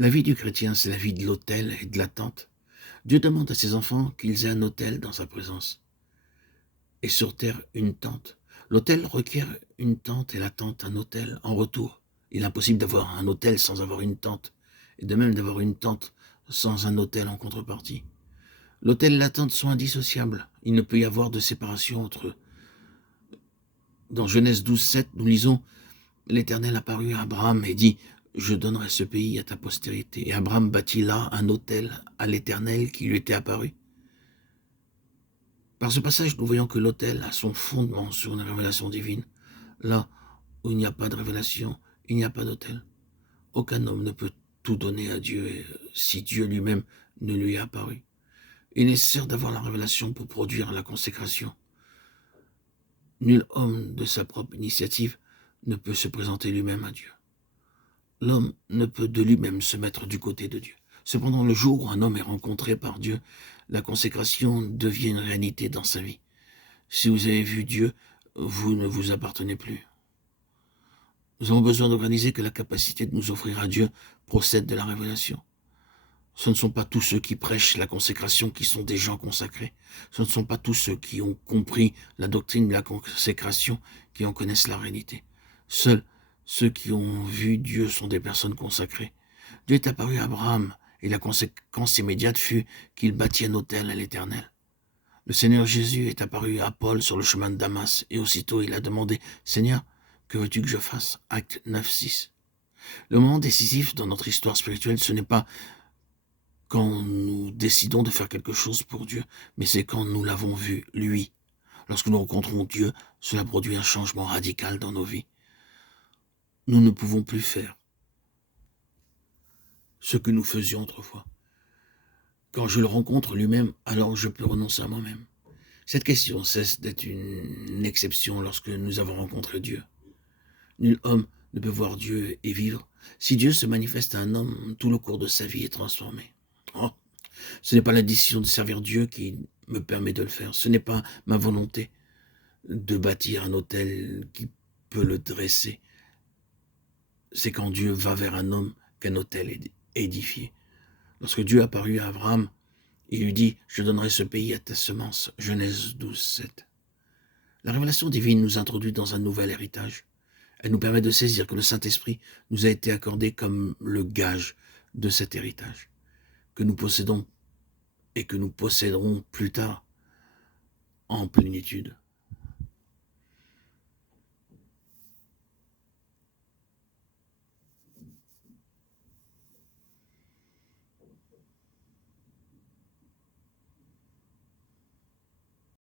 La vie du chrétien, c'est la vie de l'autel et de l'attente. Dieu demande à ses enfants qu'ils aient un autel dans sa présence. Et sur terre, une tente. L'autel requiert une tente et la tente un autel en retour. Il est impossible d'avoir un autel sans avoir une tente, et de même d'avoir une tente sans un autel en contrepartie. L'autel et la tente sont indissociables. Il ne peut y avoir de séparation entre eux. Dans Genèse 12, 7, nous lisons « L'Éternel apparut à Abraham et dit « Je donnerai ce pays à ta postérité. » Et Abraham bâtit là un autel à l'Éternel qui lui était apparu. Par ce passage, nous voyons que l'autel a son fondement sur une révélation divine. Là où il n'y a pas de révélation, il n'y a pas d'autel. Aucun homme ne peut tout donner à Dieu si Dieu lui-même ne lui est apparu. Il est nécessaire d'avoir la révélation pour produire la consécration. Nul homme de sa propre initiative ne peut se présenter lui-même à Dieu. L'homme ne peut de lui-même se mettre du côté de Dieu. Cependant, le jour où un homme est rencontré par Dieu, la consécration devient une réalité dans sa vie. Si vous avez vu Dieu, vous ne vous appartenez plus. Nous avons besoin d'organiser que la capacité de nous offrir à Dieu procède de la révélation. Ce ne sont pas tous ceux qui prêchent la consécration qui sont des gens consacrés. Ce ne sont pas tous ceux qui ont compris la doctrine de la consécration qui en connaissent la réalité. Seuls ceux qui ont vu Dieu sont des personnes consacrées. Dieu est apparu à Abraham et la conséquence immédiate fut qu'il bâtit un autel à l'Éternel. Le Seigneur Jésus est apparu à Paul sur le chemin de Damas et aussitôt il a demandé « Seigneur, que veux-tu que je fasse ?» Acte 9, 6. Le moment décisif dans notre histoire spirituelle, ce n'est pas quand nous décidons de faire quelque chose pour Dieu, mais c'est quand nous l'avons vu, lui. Lorsque nous rencontrons Dieu, cela produit un changement radical dans nos vies. Nous ne pouvons plus faire ce que nous faisions autrefois. Quand je le rencontre lui-même, alors je peux renoncer à moi-même. Cette question cesse d'être une exception lorsque nous avons rencontré Dieu. Nul homme ne peut voir Dieu et vivre. Si Dieu se manifeste à un homme, tout le cours de sa vie est transformé. Oh, ce n'est pas la décision de servir Dieu qui me permet de le faire. Ce n'est pas ma volonté de bâtir un autel qui peut le dresser. C'est quand Dieu va vers un homme qu'un autel est édifié. Lorsque Dieu apparut à Abraham, il lui dit « Je donnerai ce pays à ta semence » Genèse 12, 7. La révélation divine nous introduit dans un nouvel héritage. Elle nous permet de saisir que le Saint-Esprit nous a été accordé comme le gage de cet héritage, que nous possédons et que nous posséderons plus tard en plénitude.